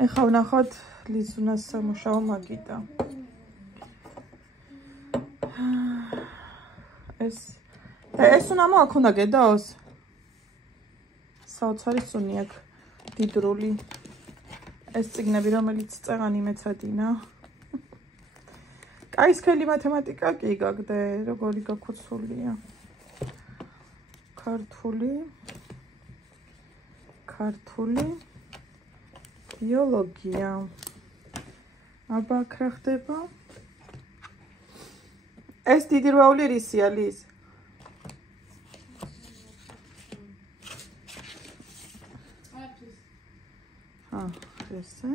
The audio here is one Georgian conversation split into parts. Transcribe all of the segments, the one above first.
ეხლა ვნახოთ ლიზუნას სამუშაო მაგიდა. ეს უნდა აქ უნდა გედოს? საოცარი სუნი აქ დიდრული. ეს წიგნები რომელიც წეღანი მეცადინა. კაი სქელი მათემატიკა კი გაგდე, როგორი გაქოცულია. ქართული ბიოლოგია. აბა აქ რა ხდება? ეს დიდი რვაული რისია ლის? ესე.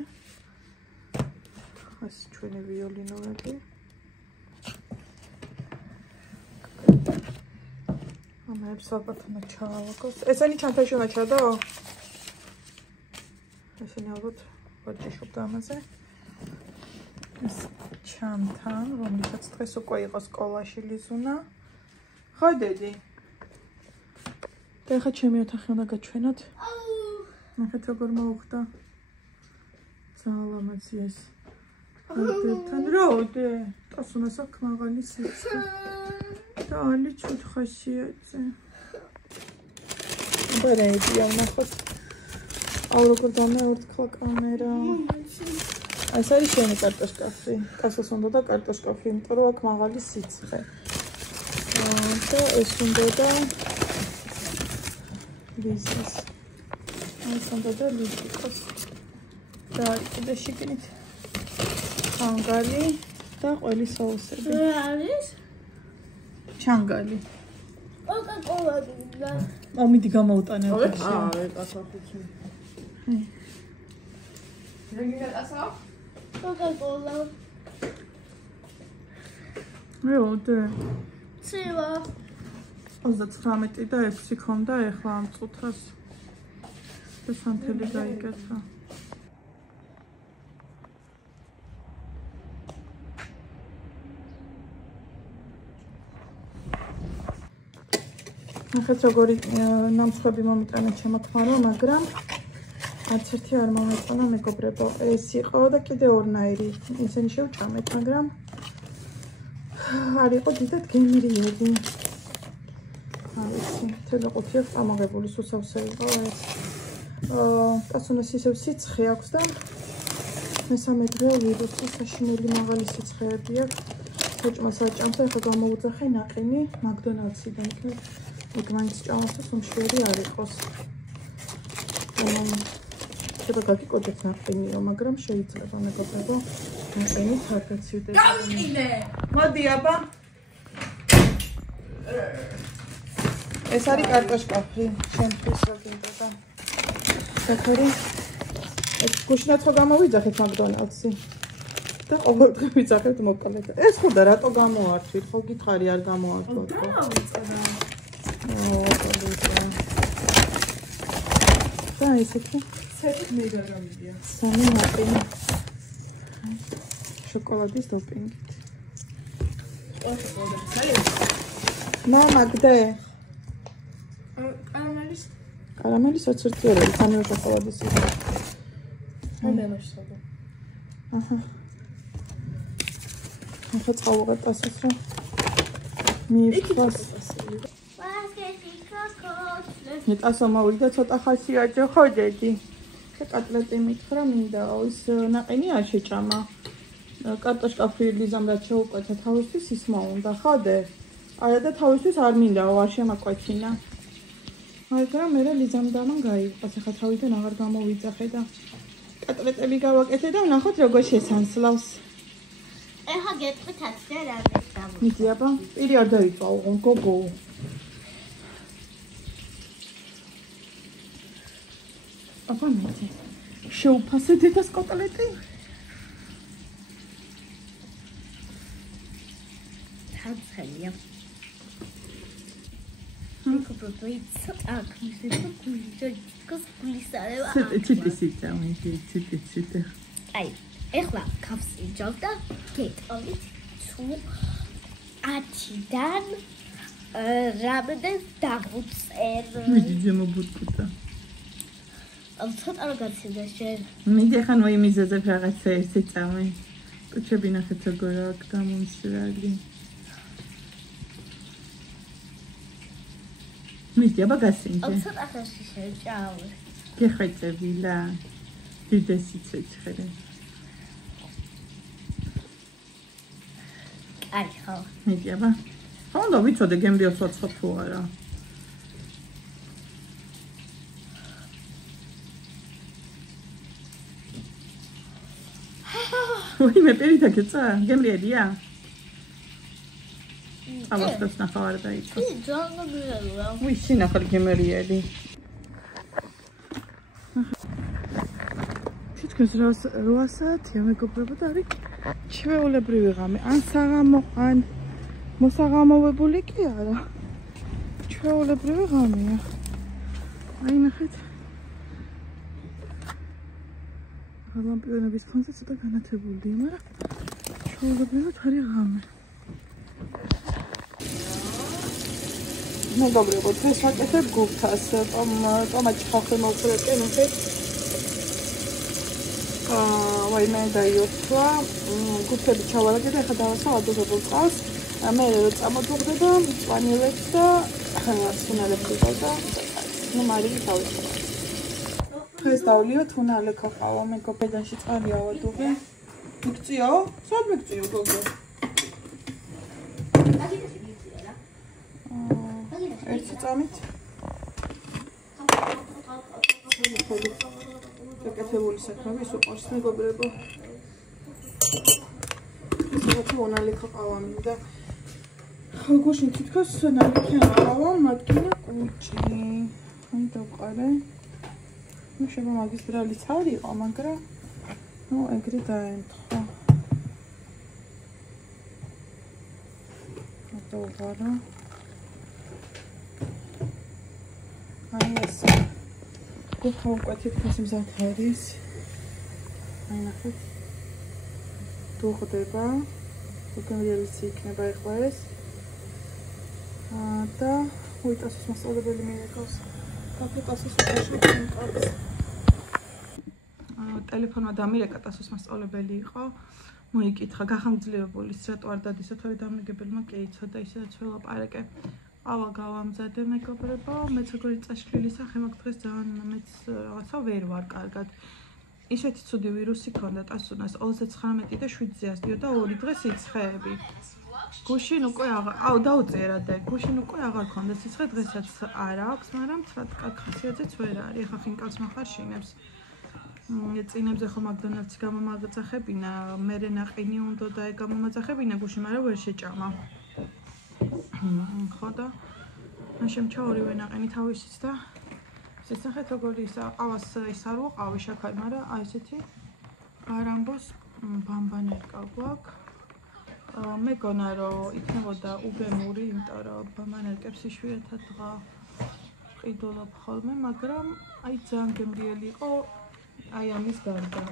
ეს ჩვენი ვიოლინოები. ამებს ალბათ უნდა ჩაავაგოს. ესენი ჩანთაში უნდა ჩადო? ესენი ალბათ ვაჭიშობდა ამაზე. ეს ჩანთან, რომელსაც დღეს უკვე იყო სკოლაში ლიზუნა. ხო დედი? და ეხლა ჩემი ოთახი უნდა გაჩვენოთ. ნახეთ როგორ მოუხდა. ძალამაც ეს. თან როდე? ტასუნას აქ მაღალი სიცხე. და ალი ჩუდ ხასიათზე. ბერეიდია ნახოთ. აუ როგორ დამეორთქლა კამერა. ეს არის შენი კარტოშკაფი. კაცოს უნდა და კარტოშკაფი, იმიტომ რომ აქ მაღალი სიცხე. და ეს უნდა და ლიზის. ეს უნდა და ლიზიკოს. და კიდე შიგნით ხანგალი და ყველი соуსები. რა არის? ჩანგალი. კოკა-კოლები და მომიდი გამოუტანე ოქში. კაკახუცი. რეგინა ასა? კოკა-კოლა. მეოდე. ცილა. 39 და 6 ქონდა ეხლა ამ წუთას. და სანთელი გაიგეცა. ახაც როგორი ნამსხები მომიტანა ჩემო თმარო, მაგრამ არც ერთი არ მომეწონა მეგობრებო. ეს იყო და კიდე ორნაირი. ისინი შევჭამეთ, მაგრამ არ იყო დიდად გემრიელი. ავიცი, თელეყუთი აქვს ამაღებული, სუსავსე იყო ეს. კაცუნას ისევ სიცხე აქვს და მესამე დღე ვირუსი საშინელი მაღალი სიცხეები აქვს. საჭმას აჭამს და ეხლა გამოუძახე ნაყინი მაკდონალდსიდან. იქ მაინც ჭამს და სუმშვერი არ იყოს. შეიძლება გაგიკოდეს ნაყინიო, მაგრამ შეიძლება მეგობრებო ნაყინი არ გაცივდება. გავიყიდე. მოდი აბა. ეს არის კარტოშკაფი, შემთხვევით რა გინდოდა. საკური ეს გუშინაც ხო გამოვიძახეთ მაკდონალდსი. და ყოველდღე ვიძახებთ მოკლედ. ეს ხო და რატო გამოართვით? ხო გითხარი არ გამოართვით. გამოვიწყდა. და ესეთი ცეთით მე გამიგია. სამი ნაყინი. შოკოლადის დოპინგით. მამა გდე. კარამელის ოც-ერთი ორი, სამი შოკოლადის. ამერაში სადა. აჰა. ახლა წავუღებ ასეც რა. მიიფროს. ნეტასო მოვიდა ცოტა ხასიათზე ხო დედი? კატლეტი მითხრა მინდა ის ნაყინი არ შეჭამა. კარტოშკაფი ლიზამ რაც შეუკვეთა თავისთვის ის მოუნდა ხო დე? არა და თავისთვის არ მინდაო არ შემაკვეჩინა. მაგრამ მე ლიზამ დამან გაიყვას ახლა თავიდან აღარ გამოვიძახე და კატლეტები გავაკეთე და ვნახოთ როგორ შესანსლავს. ეხა გეტყვით აცდა რა მეცამო. მიდი აბა, პირი არ დაიწვაო გოგო. აბა მეცე. შეუფასე დედას კოტლეტი? თანხელია. მიკროფონი ცოტა მისეო გულისარება. ციტი მითი. აი, ეხლა ქაფს იჯავ და გეტყვით თუ 10-დან რამდენ დაგვწერ. მიდი ზემო ბუტკუტა. ცოტა რა გაცილდა შენ. მიდი ხან მოიმიზეზებ რაღაცა ერთი წამი. ტუჩები ნახეთ როგორ აქ დამომსრალი. მიდი აბა გასინჯე. ცოტა ხანში შეჭავე. გეხვეწებილა. დიდესი ცეცხლი. აი ხო. მიდი აბა. ხონდა ვიცოდე გემრიო ცოცხლ თუ არა. ой, მე პირითა გეცა? გემრიელია? ავასტოს ნახავარ დაიწყო. ძალიან გირავა. უი, სინახარ გემრიელი. თითქოს 8 საათია მეგობრებო და არის ჩვეულებრივი ღამე. ან საღამო, ან მოსაღამოვებული კი არა. ჩვეულებრივი ღამეა. აი ნახეთ. ლამპიონების ფონზე ცოტა განათებულია, მაგრამ ჩვეულებრივად არის ღამე. მეგობრებო, დღეს ვაკეთებ გუფთას, ტომატი ხალხი მოვწერე, ნახეთ. ვაიმე დაიოთვა, გუფთები ჩავარაგე და ახლა დავასვა ადუღებულ წყალს. მე რო წამოდუღდება, ვანილებს და სუნელებს და ნუ მარილი თავისუფლად. დღეს დავლიო თუნალე ქაყავა მეგობრებაში წყალი ავადუღე. მიგწიო? სად მიგწიო გოგო? ერთი წამით. გაკეთებული საქმე ის უყურს მეგობრებო. ეს თუნალე ქაყავა მინდა. გუშინ თითქოს ნალექი აყავა, მათგანა კუჭი. აი დავყარე. ну შეიძლება მაგის ბრალიც არისო, მაგრამ ну ეგრე დაემთხვა. დავყარა. აი ეს გუფა უკვე თითქოს მზად არის. აი ნახეთ. დუღდება. უკემრიელიც იქნება ეხლა ეს. და უიტასოს მასწავლებელი მიიღოს. კაპიტასოს მასწავლებელი. ტელეფონმა დამირეკა ტასოს მასწავლებელი იყო. მოიკითხა გახანგრძლივებულის რატო არ დადის ოთარი დამიგებელმა კი იცოდა ისედაც ველაპარაკე. ყავა გავამზადე მეგობრებო, მეც როგორი წაშლილი სახე მაგ დღეს ძალიან მეც რაღაცა ვერ ვარ კარგად. ისეთი ცუდი ვირუსი ქონდა ტასუნას 39 და 7-ზე ასდიოდა 2 დღეს სიცხეები. გუშინ უკვე დაუწერა და გუშინ უკვე აღარ ქონდა სიცხე, დღესაც არ აქვს, მაგრამ ცოტა კარგ ხასიათზეც ვერ არის. ახლა ხინკალს מחარშინებს. წინებზე ხო მაკდონალდსი გამომაგზახებინა, მერე ნაყინი უნდა და გამომაძახებინა გუშინ, მაგრამ ვერ შეჭამა. ხო და შემჩა ორივე ნაყინი თავისიც და შესახეთ როგორი ისა ყავას ის არ ვყავი შაქარი, მაგრამ აი ესეთი გარამბოს ბამბანერკა გვაქვს. მეგონა რომ იქნებოდა უბემური, იმიტომ რომ ბამბანერკებს იშვიათად დღა ყიდულობ ხოლმე, მაგრამ აი ძალიან გემრიელი იყო. აი ამის გარდა.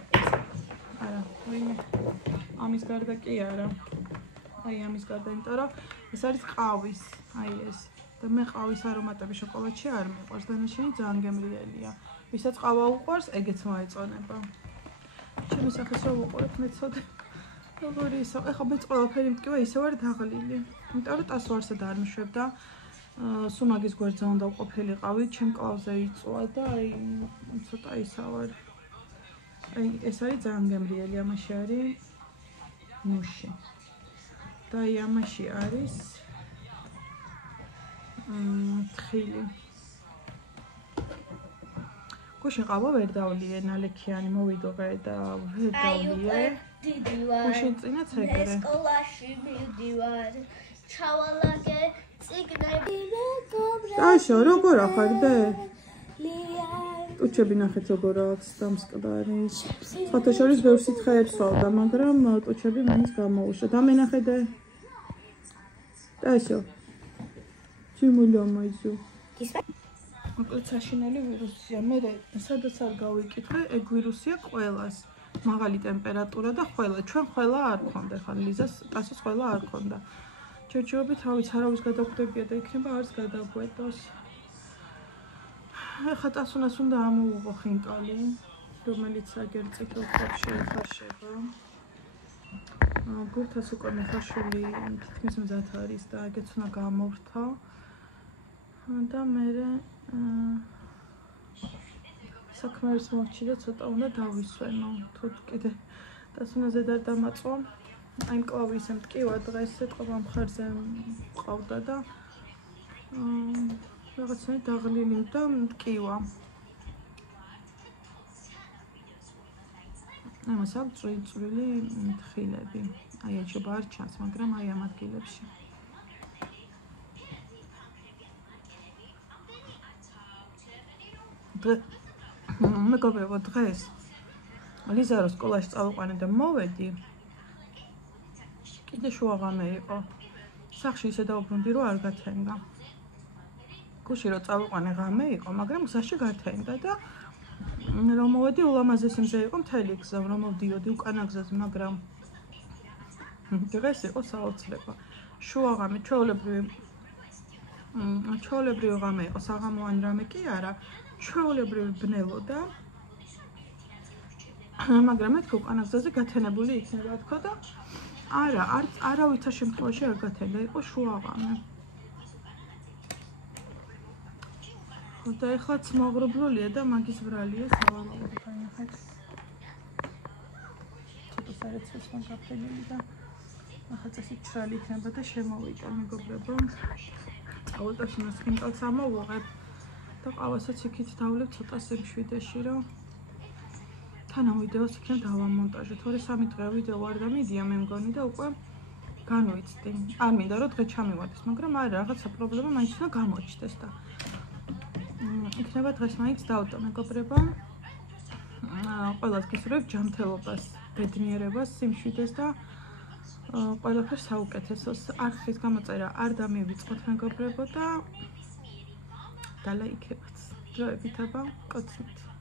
არა, ვინმე ამის გარდა კი არა. აი ამის გარდა, იმიტომ რომ ეს არის ყავის, აი ეს. და მე ყავის არომატები შოკოლადში არ მიყვარს, დანარჩენი ძალიან გემრიელია. ვისაც ყავა უყვარს, ეგეც მოეწონება. ჩემი სახეს რომ უყურებ, მე ცოტა როგორი ისო, ეხლა მეც ყველაფერი მტკივა ისე ვარ დაღლილი. იმიტომ რომ ტასო არსად არ მიშვებდა. სუმაგის გვერდზე უნდა უყოფილიყავი, ჩემ კლავზე იწვა და აი ცოტა ისა ვარ. აი ეს არის ძალიან გემრიელი, ამაში არის ნუში. და აი ამაში არის თხილი. გუშინ ყავა ვერ დავლიე, ნალექიანი მოვიდოღე და ვერ დავლიე. გუშინ წინაც ეგრე. სკოლაში მივდივარ. ჩავალაგე წიგნები დაშო, როგორ ახარდე? ტუჩები ნახეთ როგორ აქვს დამსკდარი. სხვათა შორის ბევრ სითხეებს ვსვავდა, მაგრამ ტუჩები მაინც გამოუშვა. დამენახედე. დაშო. ჩიმულომაიზო. მოკლედ საშინელი ვირუსია. მე სადაც არ გავიკითხე, ეგ ვირუსია ყველას. მაღალი ტემპერატურა და ყველა. ჩვენ ყველა არ გქონდა, ხან ლიზას, ტასოს ყველა არ გქონდა. ჯერჯერობით თავის არავის გადაგვდებია და იქნება არც გადაგვეტოს. ეხლა ტასუნას უნდა ამოვუღო ხინკალი, რომელიც აგერწით უფრო შეეხარშება. გურთას უკვე მეხარშული თითქმის მზად არის და ეგეც უნდა გამოვრთა. და მე საქმეებს მოვჭი და ცოტა უნდა დავისვენო. თუ კიდე ტასუნაზე და დამაწვა. აი მკლავი ისე მტკივა დღეს ეთყობა მხარზე მყავდა და რაღაცნაირად დაღლილი და მტკივა. ამას აქვს წვრილი თხილები. აი ეჩობა არ ჩანს, მაგრამ აი ამ ადგილებში. მეგობრებო, დღეს ლიზა რო სკოლაში წავიყვანე და მოვედი. კიდე შუა ღამე იყო. სახში ისე დაუბრუნდი, რომ არ გათენდა. გუში რო წავიყვანე ღამე იყო, მაგრამ გზაში გათენდა და რომ მოვედი ულამაზესი მზე იყო მთელი გზა, რომ მოვდიოდი უკანა გზაზე, მაგრამ დღეს იყო საოცრება. შუა ღამე, ჩვეულებრივი ღამე იყო, საღამოანი რამე კი არა, ჩვეულებრივი ბნელოდა. მაგრამ მეთქო უკანა გზაზე გათენებული იქნება, თქო და არავითარ შემთხვევაში არ გათენდა, იყო შუა ღამე. და ეხლაც მოღრუბლულია და მაგის ბრალია სავარაუდოდ აინახეთ. ცოტა სარეცეს მაგაფრენილი და ახლა წესი ჩრალი იქნება და შემოვიდა მეგობრებო. წავუტასუნას ხინკალს ამოვუღებ და ყავასაც იქით დავლებ ცოტა სიმშვიდეში, რომ თან ამ ვიდეოს იქნებ დავამონტაჟე. თორე 3 დღე ვიდეო არ დამიდია მე მგონი და უკვე განვიცდი. არ მინდა რომ დღე ჩამივარდეს, მაგრამ არა, რაღაცა პრობლემა მაინც უნდა გამოჩნდეს და იქნება დღეს მაინც დავტო მეგობრებო. ყველას გისურვებ ჯანმრთელობას, ბედნიერებას, სიმშვიდეს და ყველაფერს საუკეთესოს. არხის გამოწერა არ დამივიწყოთ მეგობრებო და დალაიქებაც. დროებით აბა, კოცნით.